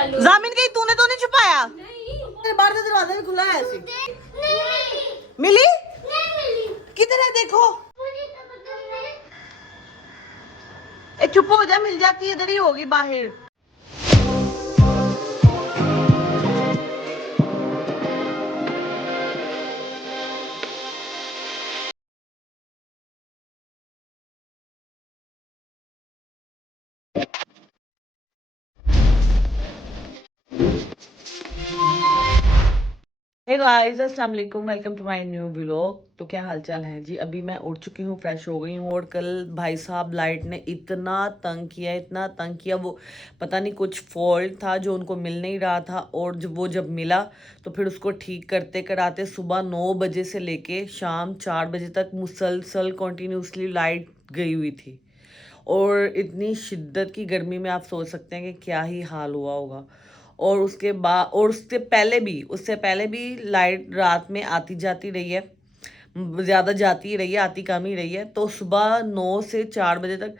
जामिन कहीं तूने तो नहीं छुपाया? तेरे बाहर का दरवाजा भी खुला है ऐसे। मिली? किधर है देखो। ए चुप हो जा, मिल जाती है, इधर ही होगी बाहर। हे गाइस, अस्सलाम वालेकुम, welcome to my new vlog. तो क्या हालचाल है जी? अभी मैं उठ चुकी हूँ, फ्रेश हो गई हूँ। और कल भाई साहब लाइट ने इतना तंग किया, इतना तंग किया। वो पता नहीं कुछ फॉल्ट था जो उनको मिल नहीं रहा था, और जब मिला तो फिर उसको ठीक करते कराते सुबह 9 बजे से लेके शाम 4 बजे तक मुसलसल कंटिन्यूसली लाइट गई हुई थी। और इतनी शिद्दत की गर्मी में आप सोच सकते हैं कि क्या ही हाल हुआ होगा। और उसके बाद, और उससे पहले भी लाइट रात में आती जाती रही है, ज़्यादा जाती ही रही है, आती कम ही रही है। तो सुबह 9 से 4 बजे तक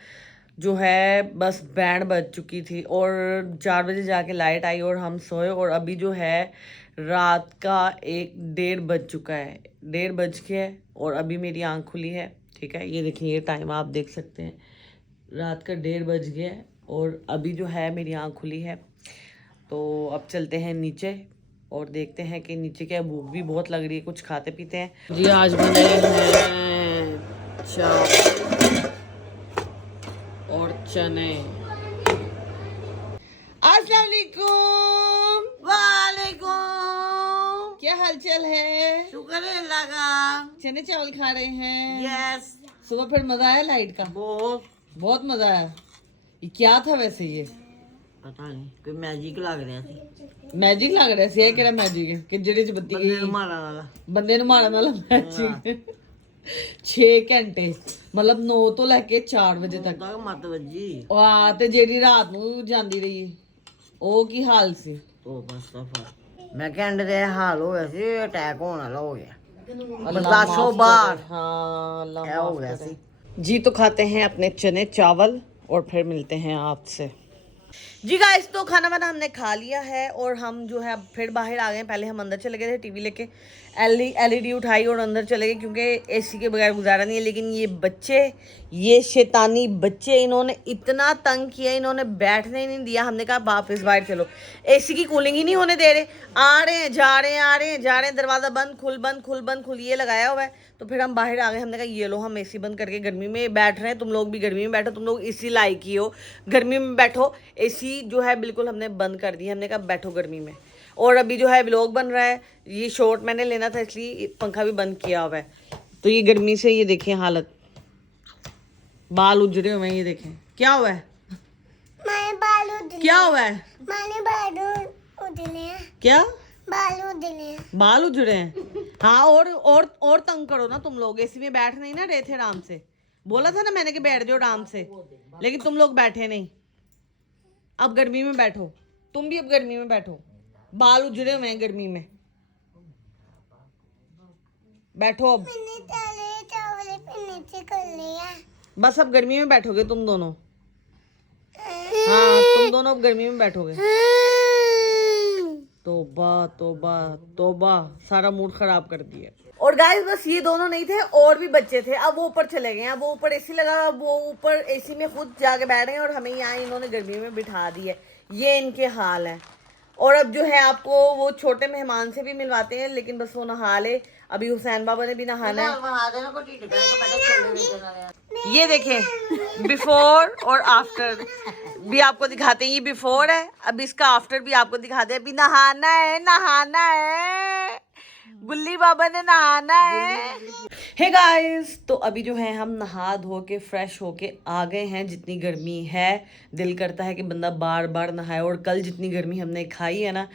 जो है बस बैंड बज चुकी थी, और 4 बजे जाके लाइट आई और हम सोए। और अभी जो है रात का 1 डेढ़ बज चुका है, 1:30 बज के है, और अभी मेरी आँख खुली है। ठीक है, ये देखिए, ये टाइम आप देख सकते हैं, रात का 1:30 बज गया है, और अभी जो है मेरी आँख खुली है। तो अब चलते हैं नीचे और देखते हैं कि नीचे क्या, भूख भी बहुत लग रही है, कुछ खाते पीते हैं जी। आज बने हैं चावल और चने। अस्सलाम वालेकुम। वालेकुम। क्या हालचाल है? शुक्र है अल्लाह का। चने चावल खा रहे हैं? यस। सुबह फिर मजा आया लाइट का? बहुत मजा आया। ये क्या था वैसे? ये पता नहीं, कोई मैजिक लग रहा ਸੀ। मैजिक लग रहा ਸੀ? ਇਹ ਕਿਹੜਾ ਮੈਜਿਕ ਹੈ ਕਿ ਜਿਹੜੇ ਚ ਬੱਤੀ ਗਈ? ਬੰਦੇ ਨੂੰ ਮਾਰਨ ਵਾਲਾ ਮੈਜਿਕ। 6 ਘੰਟੇ ਮਤਲਬ 9 ਤੋਂ ਲੈ ਕੇ 4 ਵਜੇ ਤੱਕ ਮੱਤ ਵੱਜੀ। ਵਾਹ, ਤੇ ਜਿਹੜੀ ਰਾਤ ਨੂੰ ਜਾਂਦੀ ਰਹੀ ਉਹ ਕੀ ਹਾਲ ਸੀ? ਉਹ ਬਸ ਦਫਾ। ਮੈਂ ਕਹਿੰਦਾ ਤੇ ਹਾਲ ਹੋ ਗਿਆ ਸੀ, ਅਟੈਕ ਹੋਣ ਵਾਲਾ ਹੋ ਗਿਆ। बर्दाश्तों बाहर। हाँ, अल्लाह हो गया जी। तो खाते हैं अपने चने चावल और फिर मिलते हैं आपसे जी। गाइस, तो खाना वाना हमने खा लिया है, और हम जो है फिर बाहर आ गए। पहले हम अंदर चले गए थे टीवी लेके, एलईडी उठाई और अंदर चले गए, क्योंकि एसी के बगैर गुजारा नहीं है। लेकिन ये बच्चे, ये शैतानी बच्चे, इन्होंने इतना तंग किया, इन्होंने बैठने ही नहीं दिया। हमने कहा वापस बाहर चलो, एसी की कूलिंग ही नहीं होने दे रहे। आ रहे हैं, जा रहे हैं, आ रहे हैं, जा रहे हैं, दरवाज़ा बंद खुल बंद खुल बंद खुल ये लगाया हुआ है। तो फिर हम बाहर आ गए। हमने कहा ये लो, हम एसी बंद करके गर्मी में बैठ रहे हैं, तुम लोग भी गर्मी में बैठो, तुम लोग इसी लायक ही हो, गर्मी में बैठो। एसी जो है बिल्कुल हमने बंद कर दिया। हमने कहा बैठो गर्मी में। और अभी जो है व्लॉग बन रहा है, ये शॉर्ट मैंने लेना था, इसलिए पंखा भी बंद किया हुआ है। तो ये गर्मी से ये देखें हालत, बाल उजड़े हुए हैं, ये देखें क्या हुआ है। क्या हुआ है? क्या बाल उजड़े हैं? हाँ, और तंग करो ना तुम लोग। एसी में बैठ नहीं ना रहे थे आराम से। बोला था ना मैंने कि बैठ जाओ आराम से, लेकिन तुम लोग बैठे नहीं। अब गर्मी में बैठो, तुम भी अब गर्मी में बैठो। बाल उजड़े हुए हैं गर्मी में, बैठो अब। बस अब गर्मी में बैठोगे तुम दोनों। हाँ, तुम दोनों अब गर्मी में बैठोगे। तोबा तोबा तोबा, सारा मूड खराब कर दिया। और गाइस, बस ये दोनों नहीं थे, और भी बच्चे थे। अब वो ऊपर चले गए हैं, अब वो ऊपर एसी लगा, वो ऊपर एसी में खुद जाके बैठ गए, और हमें यहाँ इन्होंने गर्मी में बिठा दी है। ये इनके हाल है। और अब जो है आपको वो छोटे मेहमान से भी मिलवाते हैं, लेकिन बस वो नहा ले। अभी हुसैन बाबा ने भी नहाना है। ये देखें, बिफोर और आफ्टर भी आपको दिखाते हैं। ये बिफोर है, अब इसका आफ्टर भी आपको दिखाते हैं। अभी नहाना है, नहाना है, गुल्ली बाबा ने नहाना है। हे गाइस, तो अभी जो है हम नहा धो के फ्रेश होके आ गए हैं। जितनी गर्मी है, दिल करता है कि बंदा बार बार नहाए। और कल जितनी गर्मी हमने खाई है ना,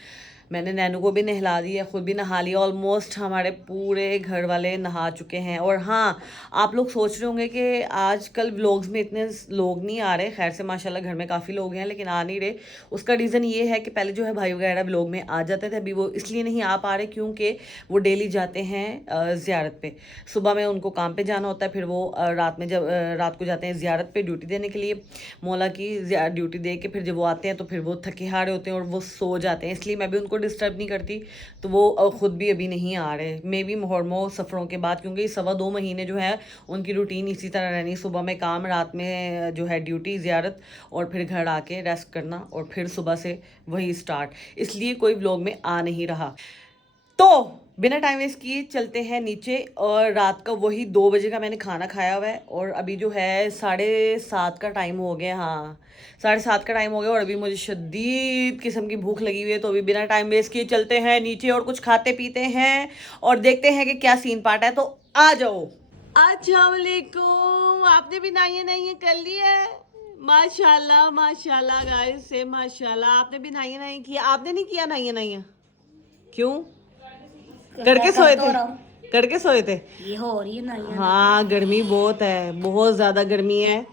मैंने नैनू को भी नहला दिया, खुद भी नहा लिया। ऑलमोस्ट हमारे पूरे घर वाले नहा चुके हैं। और हाँ, आप लोग सोच रहे होंगे कि आजकल व्लॉग्स में इतने लोग नहीं आ रहे। खैर से माशाल्लाह घर में काफ़ी लोग हैं, लेकिन आ नहीं रहे। उसका रीज़न ये है कि पहले जो है भाई वगैरह व्लॉग में आ जाते थे, अभी वो इसलिए नहीं आ पा रहे क्योंकि वो डेली जाते हैं ज़ियारत पे। सुबह में उनको काम पे जाना होता है, फिर वो रात में जब रात को जाते हैं ज़ियारत पे ड्यूटी देने के लिए, मौला की ड्यूटी दे के फिर जब वो आते हैं तो फिर वो थके हारे होते हैं और वो सो जाते हैं। इसलिए मैं भी उनको डिस्टर्ब नहीं करती, तो वो खुद भी अभी नहीं आ रहे। मे बी मुहर्रम सफ़रों के बाद, क्योंकि 2.25 महीने जो है उनकी रूटीन इसी तरह रहनी, सुबह में काम, रात में जो है ड्यूटी ज़ियारत, और फिर घर आके रेस्ट करना, और फिर सुबह से वही स्टार्ट। इसलिए कोई व्लॉग में आ नहीं रहा। तो बिना टाइम वेस्ट किए चलते हैं नीचे। और रात का वही 2 बजे का मैंने खाना खाया हुआ है, और अभी जो है 7:30 का टाइम हो गया। हाँ, 7:30 का टाइम हो गया, और अभी मुझे शदीद किस्म की भूख लगी हुई है। तो अभी बिना टाइम वेस्ट किए चलते हैं नीचे और कुछ खाते पीते हैं और देखते हैं कि क्या सीन पार्ट है। तो आ जाओ। अस्सलाम वालेकुम। आपने भी नाइए कर लिया है? माशाल्लाह माशाल्लाह गाइस से माशाल्लाह। आपने भी नाइए किया? आपने नहीं किया नाइए? क्यों? करके सोए थे? करके सोए थे? ये हो रही है ना। हाँ, गर्मी बहुत है, बहुत ज़्यादा गर्मी है।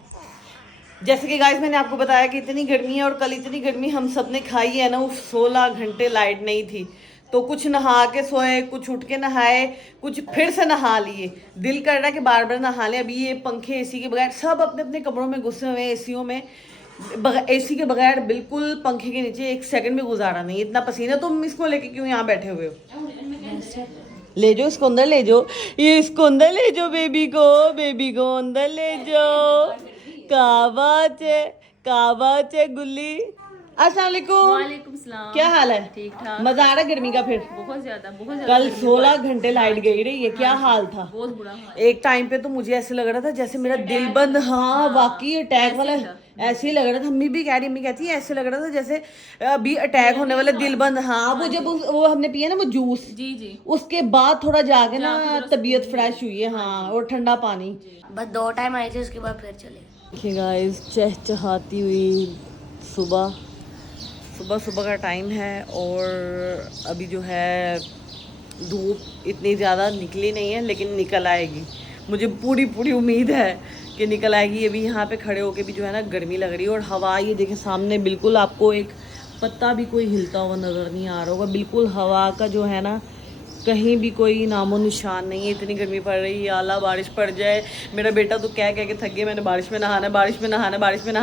जैसे कि गाइस मैंने आपको बताया कि इतनी गर्मी है, और कल इतनी गर्मी हम सब ने खाई है ना, 16 घंटे लाइट नहीं थी। तो कुछ नहा के सोए, कुछ उठ के नहाए, कुछ फिर से नहा लिए। दिल कर रहा है कि बार बार नहा लें। अभी ये पंखे एसी के बगैर सब अपने अपने कमरों में घुसे हुए हैं, एसीओं में। एसी के बगैर बिल्कुल पंखे के नीचे एक सेकंड भी गुजारा नहीं, इतना पसीना। तुम इसको लेके क्यों यहाँ बैठे हुए हो? ले जाओ इसको अंदर, ले जाओ, ये इसको अंदर ले जाओ, बेबी को अंदर ले जाओ। काबाच है गुल्ली। अस्सलाम वालेकुम। क्या हाल है? ठीक ठाक। मजा आ रहा है गर्मी का? फिर बहुत ज्यादा कल 16 घंटे लाइट गई रही है, क्या हाल था? बहुत बुरा हाल। एक टाइम पे तो मुझे ऐसे लग रहा था जैसे मेरा दिल बंद। हाँ वाकई अटैक वाला ऐसे ही लग रहा था। अम्मी भी कह रही, अम्मी कहती है ऐसे लग रहा था जैसे अभी अटैक होने वाला, दिल बंद। हाँ, वो जब वो हमने पिया ना वो जूस, जी उसके बाद थोड़ा जाके ना तबीयत फ्रेश हुई है। हाँ, और ठंडा पानी। बस 2 टाइम आए थे, उसके बाद फिर चले। देखिए गाइस, चहचहाती हुई सुबह का टाइम है, और अभी जो है धूप इतनी ज़्यादा निकली नहीं है, लेकिन निकल आएगी। मुझे पूरी उम्मीद है कि निकल आएगी। अभी यहाँ पे खड़े होके भी जो है ना गर्मी लग रही है, और हवा ये देखें सामने, बिल्कुल आपको एक पत्ता भी कोई हिलता हुआ नज़र नहीं आ रहा होगा। बिल्कुल हवा का जो है ना कहीं भी कोई नामो निशान नहीं है। इतनी गर्मी पड़ रही है, अल्लाह बारिश पड़ जाए। मेरा बेटा तो कह के थक गया, मैंने बारिश में नहाना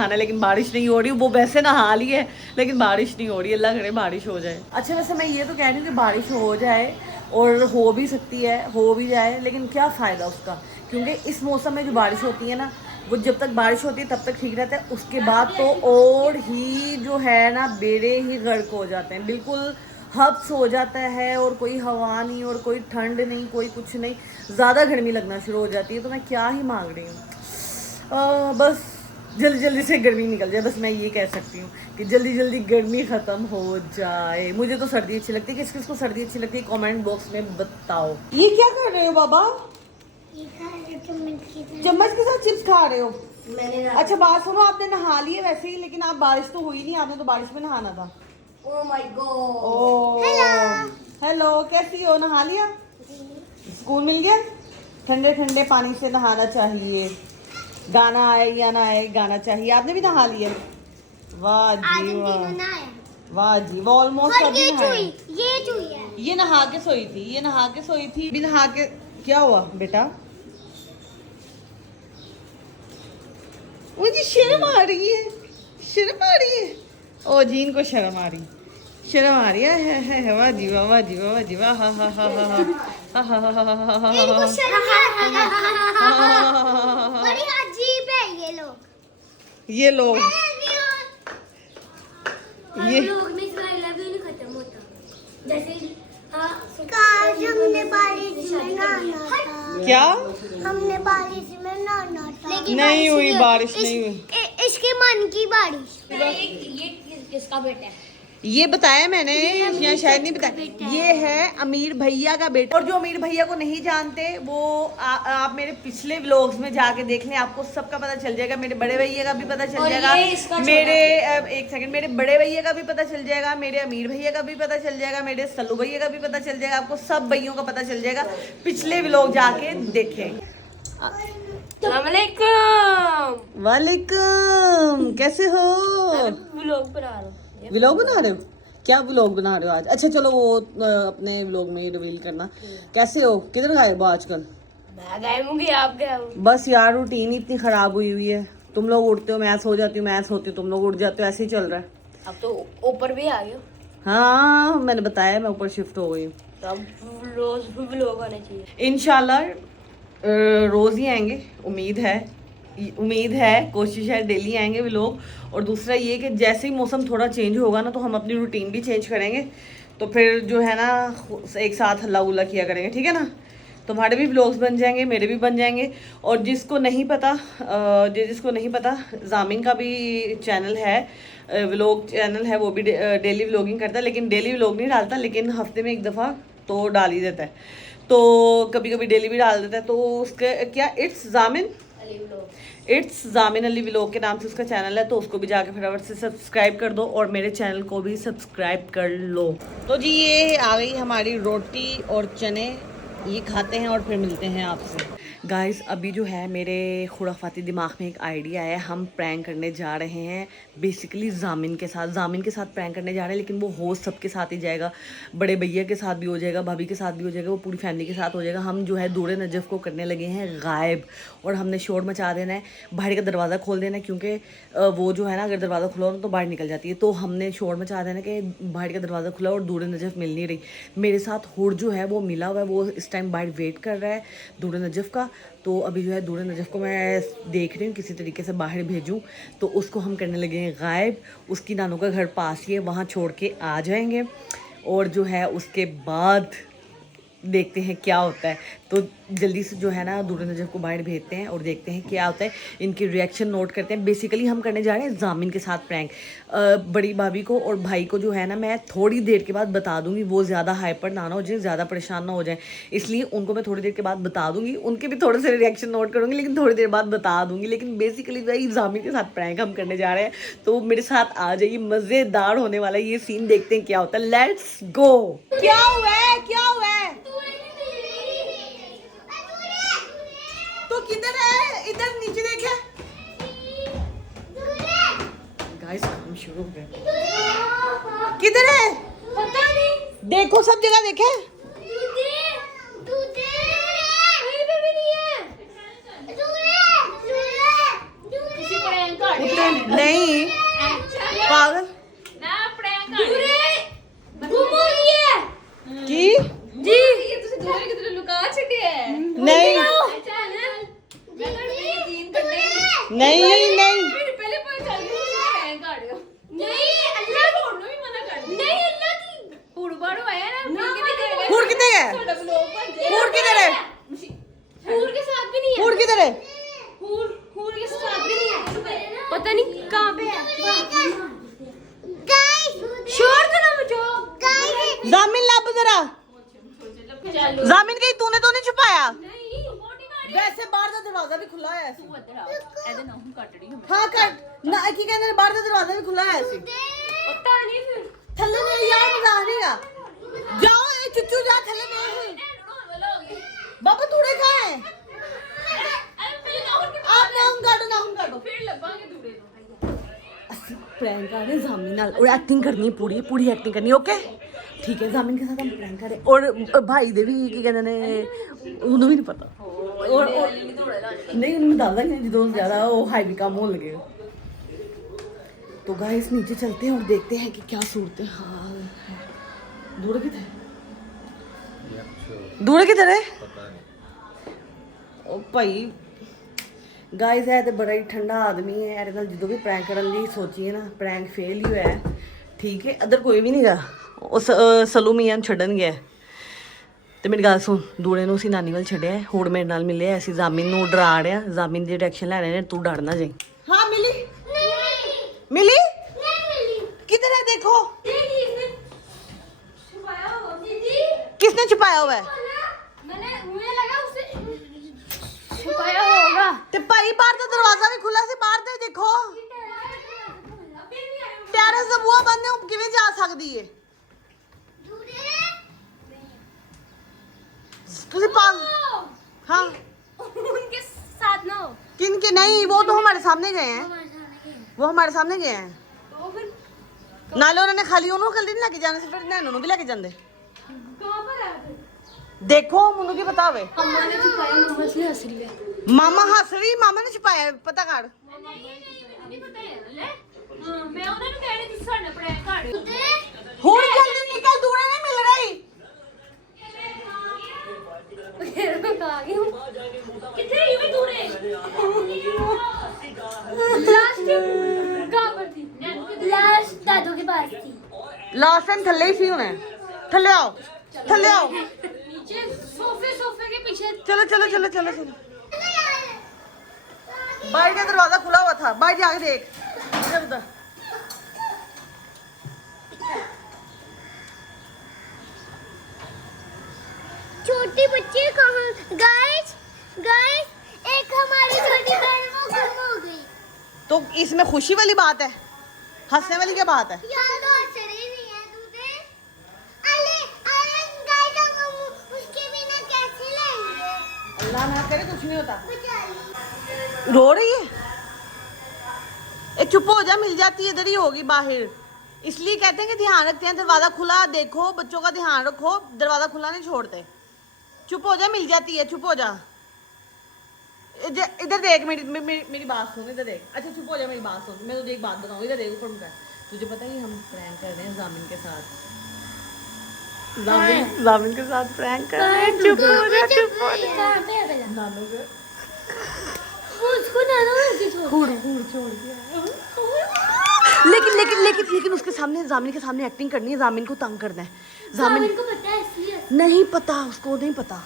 है, लेकिन बारिश नहीं हो रही। वो वैसे नहा ली है, लेकिन बारिश नहीं हो रही। अल्लाह करे बारिश हो जाए। अच्छा, वैसे मैं ये तो कह रही हूँ कि बारिश हो जाए, और हो भी सकती है, हो भी जाए, लेकिन क्या फ़ायदा उसका? क्योंकि इस मौसम में जो बारिश होती है ना, वो जब तक बारिश होती है तब तक ठीक रहता है, उसके बाद तो और ही जो है ना बेड़े ही गर्क हो जाते हैं, बिल्कुल हब्स हो जाता है, और कोई हवा नहीं, और कोई ठंड नहीं, कोई कुछ नहीं, ज़्यादा गर्मी लगना शुरू हो जाती है। तो मैं क्या ही मांग रही हूँ, बस जल्दी से गर्मी निकल जाए। बस मैं ये कह सकती हूँ कि जल्दी गर्मी ख़त्म हो जाए। मुझे तो सर्दी अच्छी लगती है। किस को सर्दी अच्छी लगती है कमेंट बॉक्स में बताओ। ये क्या कर रहे हो बाबा? चम्मच के साथ चिप्स खा रहे हो? अच्छा बात सुनो, आपने नहा लिए वैसे ही, लेकिन आप बारिश तो हुई नहीं, आपने तो बारिश में नहाना था। Oh my God. हेलो, कैसी हो? नहा लिया? स्कूल मिल गया? ठंडे पानी से नहाना चाहिए, गाना आए या ना आए, गाना चाहिए। आपने भी नहा लिया? वाह जी वाह जी, वो ऑलमोस्ट ये नहा के सोई थी, भी नहा के। क्या हुआ बेटा? मुझे शर्म आ रही है। ओ जी, इनको शर्म आ रही है। वाह जी वाह, हा हा हा हा हा। बड़ी अजीब है ये लोग। ये लोग नहीं खत्म होता। जैसे काश हमने बारिश में नहाना था। क्या? हमने बारिश में नहाना था, लेकिन नहीं हुई बारिश, नहीं हुई। इसके मन की बारिश। ये किसका बेटा है? ये बताया मैंने या शायद नहीं बताया, ये है अमीर भैया का बेटा। और जो अमीर भैया को नहीं जानते वो आप मेरे पिछले व्लॉग्स में जाके देख लें, आपको सबका पता चल जाएगा। मेरे बड़े भैया का भी पता चल जाएगा, मेरे एक सेकंड, मेरे बड़े भैया का भी पता चल जाएगा, मेरे अमीर भैया का भी पता चल जाएगा, मेरे सल्लू भैया का भी पता चल जाएगा। आपको सब भैयों का पता चल जाएगा, पिछले व्लॉग जाके देखें। वालेकुम, कैसे हो? व्लॉग बना रहा हूँ। व्लॉग बना रहे हो? क्या व्लॉग बना रहे हो आज? अच्छा चलो वो अपने व्लॉग में रिवील करना। कैसे हो? किधर गए हो आजकल? मैं गायब हूँ, आप गए हो? बस यार रूटीन इतनी खराब हुई है। तुम लोग उठते हो, मैं सो जाती हूँ, मैं सोती हूँ, तुम लोग उठ जाते हो, ऐसे ही चल रहा है। अब तो ऊपर भी आ गए हो। हाँ मैंने बताया, मैं ऊपर शिफ्ट हो गई हूँ। तो अब रोज व्लॉग आने चाहिए। इंशाल्लाह रोज ही आएंगे, उम्मीद है, कोशिश है डेली आएंगे व्लॉग। और दूसरा ये कि जैसे ही मौसम थोड़ा चेंज होगा ना तो हम अपनी रूटीन भी चेंज करेंगे, तो फिर जो है ना एक साथ हल्ला उल्ला किया करेंगे, ठीक है ना? तुम्हारे भी व्लॉग्स बन जाएंगे, मेरे भी बन जाएंगे। और जिसको नहीं पता जामिन का भी चैनल है, व्लॉग चैनल है, वो भी डेली व्लॉगिंग करता है, लेकिन डेली व्लॉग नहीं डालता, लेकिन हफ्ते में एक दफ़ा तो डाल ही देता है। तो कभी कभी डेली भी डाल देता है। तो उसके क्या इट्स जामिन अली व्लॉग के नाम से उसका चैनल है, तो उसको भी जाके फटाफट से सब्सक्राइब कर दो और मेरे चैनल को भी सब्सक्राइब कर लो। तो जी ये आ गई हमारी रोटी और चने, ये खाते हैं और फिर मिलते हैं आपसे। गाइस अभी जो है मेरे खुराफाती दिमाग में एक आइडिया है, हम प्रैंक करने जा रहे हैं बेसिकली जामिन के साथ प्रैंक करने जा रहे हैं, लेकिन वो होस्ट सबके साथ ही जाएगा, बड़े भैया के साथ भी हो जाएगा, भाभी के साथ भी हो जाएगा, वो पूरी फैमिली के साथ हो जाएगा। हम जो है दूर नजफ को करने लगे हैं गायब, और हमने शोर मचा देना है, बाहर का दरवाज़ा खोल देना है, क्योंकि वो जो है ना अगर दरवाज़ा खुला हो तो बाहर निकल जाती है। तो हमने शोर मचा देना कि बाहर का दरवाज़ा खुला और दूर नजफ मिल नहीं रही। मेरे साथ हुड जो है वो मिला हुआ है, वो इस टाइम बाहर वेट कर रहा है दूर नजफ का। तो अभी जो है दूर नजफ को मैं देख रही हूँ किसी तरीके से बाहर भेजूँ, तो उसको हम करने लगे हैं गायब। उसकी नानों का घर पास ही है, वहाँ छोड़ के आ जाएंगे, और जो है उसके बाद देखते हैं क्या होता है। तो जल्दी से जो है ना दूर नजफ को बाहर भेजते हैं और देखते हैं क्या होता है, इनकी रिएक्शन नोट करते हैं। बेसिकली हम करने जा रहे हैं जामिन के साथ प्रैंक। बड़ी भाभी को और भाई को जो है ना मैं थोड़ी देर के बाद बता दूंगी, वो ज़्यादा हाइपर ना हो जाए, ज़्यादा परेशान ना हो जाए, इसलिए उनको मैं थोड़ी देर के बाद बता दूंगी। उनके भी थोड़े से रिएक्शन नोट करूँगी, लेकिन थोड़ी देर बाद बता दूंगी। लेकिन बेसिकली भाई जामिन के साथ प्रैंक हम करने जा रहे हैं, तो मेरे साथ आ जाइए, मज़ेदार होने वाला है ये सीन, देखते हैं क्या होता है। Let's go. क्या हुआ है, क्या हुआ है? तो किधर है? इधर नीचे देखे। गाइस काम शुरू हो गया। किधर है? पता नहीं। देखो सब जगह देखे। नहीं पागल की जी नहीं नहीं नहीं फूड किधर है? फूड किधर है? फूड किधर है? पता नहीं कहाँ पे है। शोर तो ना मचाओ। जामिन लब जरा। जामिन कहीं तूने तो नहीं छुपाया? वैसे बाहर का दरवाजा भी खुला है ऐसे। हाँ कट ना की कहते बाहर का दरवाजा भी खुला है ऐसे। पता नहीं फिर थल्ले में यार मजाक नहीं का। जाओ ए चुच्चू जा थल्ले में। बाबा तूड़े कहाँ है? आप नाम काटो। प्रैंक कर रहे हैं जामिन नाल और एक्टिंग करनी है, पूरी एक्टिंग करनी है। ओके ठीक है, जामिन के साथ हम प्रैंक कर रहे हैं। और भाई दे भी की कहते ने उन्होंने भी नहीं पता, और नहीं उन्हें दादा नहीं जो ज्यादा वो हाई भी काम होने लगे। तो गाइस नीचे चलते हैं और देखते हैं कि क्या सूरत हाल है। दूर किधर है? ओ भाई गाइस है तो बड़ा ही ठंडा आदमी है, ਇਹਦੇ ਨਾਲ ਜਦੋਂ ਵੀ ਪ੍ਰੈਂਕ ਕਰਨ ਦੀ ਸੋਚੀਏ ਨਾ ਪ੍ਰੈਂਕ ਫੇਲ ਹੀ ਹੋਇਆ ਹੈ। ਠੀਕ ਹੈ ਅਦਰ ਕੋਈ ਵੀ ਨਹੀਂਗਾ, ਉਸ ਸਲੂ ਮੀਆਂ ਨੂੰ ਛੱਡਣ ਗਿਆ। ਤੇ ਮੇਰੀ ਗੱਲ ਸੁਣ, ਦੂੜੇ ਨੂੰ ਅਸੀਂ ਨਾਨੀ ਵੱਲ ਛੱਡਿਆ, ਹੁਣ ਮੇਰੇ ਨਾਲ ਮਿਲਿਆ, ਅਸੀਂ ਜਾਮਿਨ ਨੂੰ ਡਰਾ ਰਿਹਾ, ਜਾਮਿਨ ਦੇ ਡਾਇਰੈਕਸ਼ਨ ਲੈਣੇ ਨੇ, ਤੂੰ ਡਰ ਨਾ ਜਾਈਂ। हाँ मिली? नहीं मिली? किधर है देखो। दरवाजा बुआ बंद है किवें जा सकदी है तुझे पास हाँ उनके साथ ना हो किन के नहीं वो तो हमारे सामने गए हैं वो हमारे सामने गए हैं तो फिर नाले उन्होंने खाली उन्होंने कल नहीं लेके जाने से फिर नैनू भी लेके जाते कहाँ पर है फिर? देखो मुन्नू की पता हुए मम्मा ने छुपाया मम्मा से हंस रही है मामा हंस रही मामा ने छुपाया है, पता कर नहीं पता है ले मैं ਉਹਨਾਂ ਨੂੰ ਕਹਿਣੀ ਸੀ ਸਾਡੇ ਪ੍ਰੈਂਕ ਕਰ हुन जल्दी निकल दूर नहीं मिल रही आ गई हूँ कितने ही में दूर है लास्ट कहाँ पर थी लास्ट दादू के पास थी लास्ट टाइम थल्ले ही थी उन्हें थल्ले आओ नीचे सोफे के पीछे चलो चलो चलो चलो चलो बाहर का दरवाजा खुला हुआ था बाहर जाके देख इधर उधर छोटी बच्ची कहाँ गाइस गाइस एक हमारी छोटी बहन वो गुम हो गई तो इसमें खुशी वाली बात है हंसने वाली क्या बात है यार तो शरीर नहीं है दूधे अरे अरे गाइस हम उसके बिना कैसे लेंगे अल्लाह ना करे कुछ नहीं होता बेचारी रो रही है ए चुप हो जा मिल जाती है इधर ही होगी बाहर इसलिए कहते हैं कि ध्यान रखते हैं दरवाजा खुला देखो बच्चों का ध्यान रखो दरवाजा खुला नहीं छोड़ते चुप हो जा मिल जाती है चुप हो जा इधर देख मेरी बात सुन इधर देख अच्छा चुप हो जा मेरी बात सुन मैं तुझे एक बात बताऊँ इधर देख ऊपर मुझे तुझे पता है हम प्रैंक कर रहे हैं जामिन के साथ जामिन के साथ प्रैंक कर रहे हैं चुप हो जा कहाँ पे है भला नानू के उसको नाना की छोड़ छोड़ दिया लेकिन लेकिन लेकिन लेकिन उसके सामने जामिन के सामने एक्टिंग करनी है जामिन को तंग करना है जामिन को पता है इसलिए नहीं पता उसको नहीं पता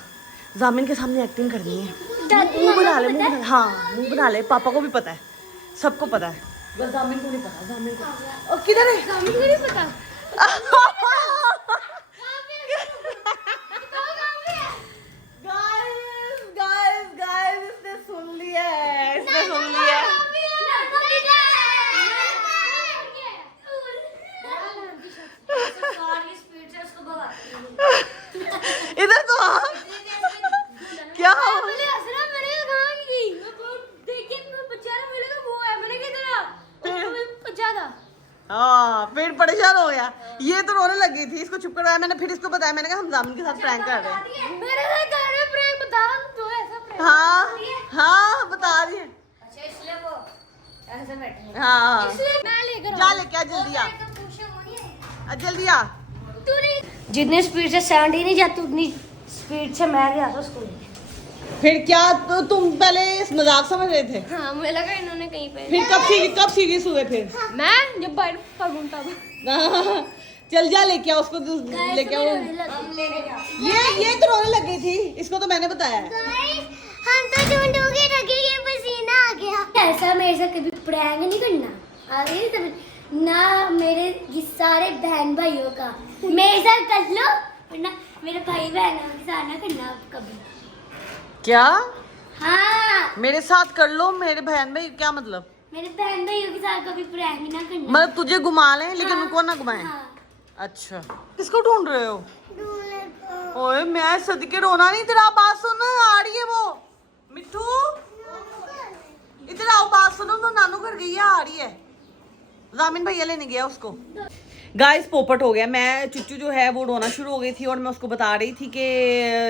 जामिन के सामने एक्टिंग करनी है मुंह बना ले मुंह बना हाँ मुंह बना ले पापा को भी पता है सबको पता है बस जामिन को नहीं पता जामिन को और किधर है जामिन को नहीं पता गाइस इसने सुन लिया है इसने सुन लिया है इधर तो आ। क्या हुआ? हाँ फिर परेशान हो गया ये तो रोने लगी थी इसको चुप करवाया मैंने फिर इसको बताया मैंने कहा हम जामिन के साथ प्रैंक कर रहे हैं हाँ हाँ बता रही है हाँ जा लेके आ जल्दी आ जल्दी आ जितनी स्पीड से 70 नहीं जाती उतनी स्पीड से मैं गया था स्कूल में। फिर क्या तो तुम पहले इस मजाक समझ रहे थे हाँ मुझे लगा इन्होंने कहीं पे फिर कब सीरियस हुए फिर मैं जब बाहर पढ़ूं तब चल जा लेके आ उसको लेके आओ ये तो रोने लग गई थी इसको तो मैंने बताया है हम तो ढूंढोगे रखे ये पसीना आ गया ऐसा मेरे से कभी प्रैंक नहीं करना आगे तब ना मेरे ये सारे बहन भाइयों का मेरे साथ कर लो वरना मेरे भाई बहनों के साथ ना करना कभी क्या हाँ मेरे साथ कर लो मेरे बहन भाई क्या मतलब मेरे बहन भाइयों के साथ कभी प्रैंक ना करना मतलब तुझे घुमा लें लेकिन उनको ना घुमाएं हाँ। अच्छा किसको ढूंढ रहे हो ओए मैं सदके रोना नहीं तेरा बात सुन आ रही है वो मिट्टू इधर आओ बात सुनो तो नानू घर गई है आ रही है जामिन भैया लेने गया उसको गाइस पोपट हो गया मैं चुच्चू जो है वो रोना शुरू हो गई थी और मैं उसको बता रही थी कि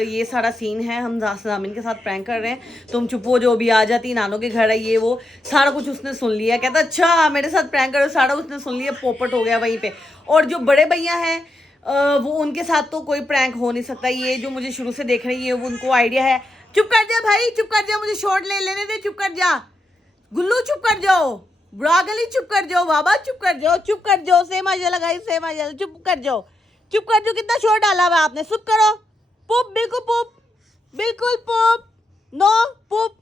ये सारा सीन है हम जामिन के साथ प्रैंक कर रहे हैं तुम चुप हो जो भी आ जाती नानू के घर है ये वो सारा कुछ उसने सुन लिया कहता अच्छा मेरे साथ प्रैंक करो सारा उसने सुन लिया पोपट हो गया वहीं पे और जो बड़े भैया हैं वो उनके साथ तो कोई प्रैंक हो नहीं सकता ये जो मुझे शुरू से देख रही है वो उनको आइडिया है चुप कर जा भाई चुप कर जा मुझे शॉट लेने दे चुप कर जा गुल्लू चुप कर जाओ ब्रागली चुप कर जाओ बाबा चुप कर जाओ सेम आजा लगाई सेम आजा चुप कर जाओ कितना शोर डाला हुआ आपने चुप करो पुप बिल्कुल पुप नो पुप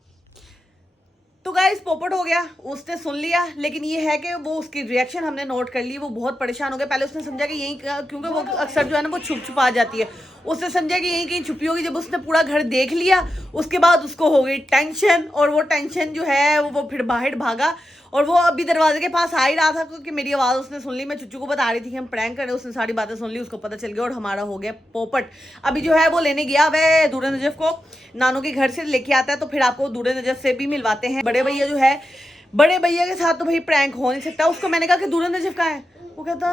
तो गाइस पोपट हो गया उसने सुन लिया लेकिन ये है कि वो उसकी रिएक्शन हमने नोट कर ली वो बहुत परेशान हो गया पहले उसने समझा कि यहीं क्योंकि वो अक्सर जो है ना वो छुपा जाती है उसने समझा कि यहीं कहीं छुपी होगी जब उसने पूरा घर देख लिया उसके बाद उसको हो गई टेंशन और वो टेंशन जो है वो फिर बाहर भागा और वो अभी दरवाजे के पास आ ही रहा था क्योंकि मेरी आवाज़ उसने सुन ली। मैं चुच्चू को बता रही थी कि हम प्रैंक कर रहे हैं, उसने सारी बातें सुन ली, उसको पता चल गया और हमारा हो गया पोपट। अभी जो है वो लेने गया वह दूर नजफ को, नानू के घर से लेके आता है, तो फिर आपको दूर नजफ से भी मिलवाते हैं। बड़े भैया जो है, बड़े भैया के साथ तो भाई प्रैंक हो नहीं सकता। उसको मैंने कहा कि दूर नजफ का है, वो कहता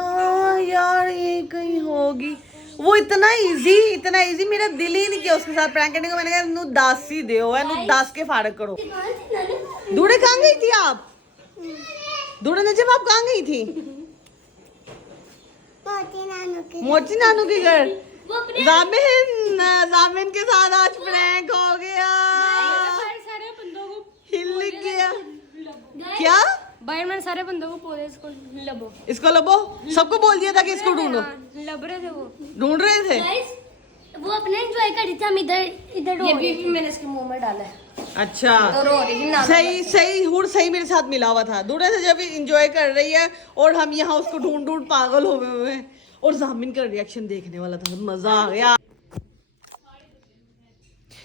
यार ये कहीं होगी। वो इतना इजी मेरा दिल ही नहीं किया उसके साथ प्रैंक करने को। मैंने कहा नू दासी दे है, नू दास के फारक करो। दूड़े कहाँ गई थी आप? दूड़े नजब आप कहाँ गई थी? मोची नानू के घर। जामिन के साथ आज प्रैंक हो गया, हिल गया। क्या भाई मैंने सारे बंदों को बोले इसको लबो, सबको बोल दिया था कि इसको ढूंढो। लब रहे थे, वो ढूंढ रहे थे। वो अपने एंजॉय कर रही थी, हम इधर ये भी मैंने इसके मुंह में डाला है। अच्छा तो रो रही थी, सही मेरे साथ मिला हुआ था। दूर से जब एंजॉय कर रही है और हम यहाँ उसको ढूंढ पागल हो गए हुए हैं। और जामिन का रिएक्शन देखने वाला था, मजा आ गया।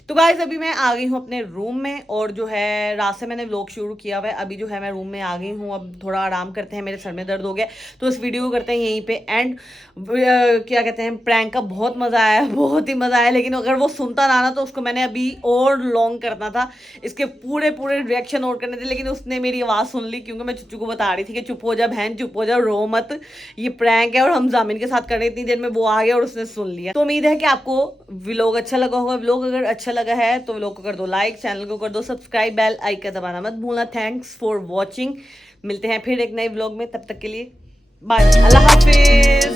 तो गाइस अभी मैं आ गई हूँ अपने रूम में और जो है रात से मैंने व्लॉग शुरू किया हुआ है। अभी जो है मैं रूम में आ गई हूँ, अब थोड़ा आराम करते हैं, मेरे सर में दर्द हो गया। तो इस वीडियो को करते हैं यहीं पे एंड। क्या कहते हैं, प्रैंक का बहुत मज़ा आया, बहुत ही मज़ा आया। लेकिन अगर वो सुनता ना तो उसको मैंने अभी और लॉन्ग करना था, इसके पूरे रिएक्शन और करने थे। लेकिन उसने मेरी आवाज़ सुन ली क्योंकि मैं चुच्चू को बता रही थी कि चुप हो जा बहन, चुप हो जा, रो मत, ये प्रैंक है। और हम जामिन के साथ कर रहे, इतनी देर में वो आ गया और उसने सुन लिया। तो उम्मीद है कि आपको व्लॉग अच्छा लगा होगा। व्लॉग अगर अच्छा लगा है तो व्लॉग को कर दो लाइक, चैनल को कर दो सब्सक्राइब, बेल आइकन दबाना मत भूलना। Thanks for watching. मिलते हैं फिर एक नए व्लॉग में, तब तक के लिए बाय, अल्लाह हाफिज।